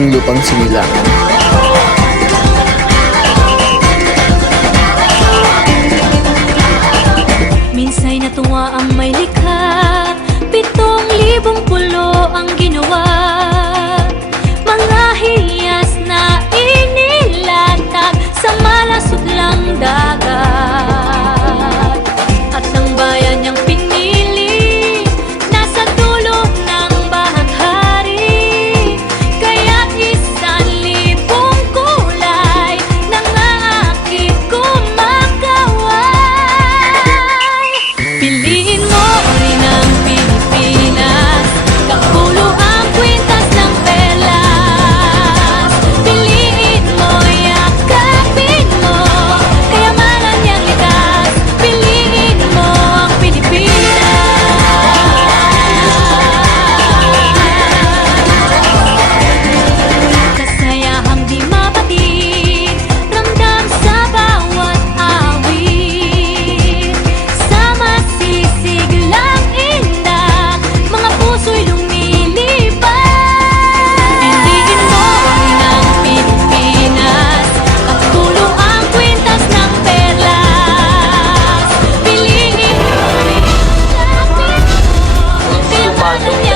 ating lupang sinilang. Minsa'y natuwa ang may likha, 7,000 pulo ang ginawa. Mga hiyas na inilatag sa malasudlang dagat. At ang bayan niyang pinili nasa dulo ng bahaghari. Kaya't 1,000 kulay nangangakit kumakaway. Piliin mo rin ang Pilipinas, kapulo ang kwintas ng perlas. Piliin mo, yakapin mo, kayamanan niyang likas. Piliin mo ang Pilipinas. Kasayahang di mapatid, ramdam sa bawat awit. Sa masisiglang indak, mga puso'y lumilipad. Piliin mo rin ang Pilipinas, kapulo ang kwintas ng perlas. Piliin mo rin ang Pilipinas, kayamanan niya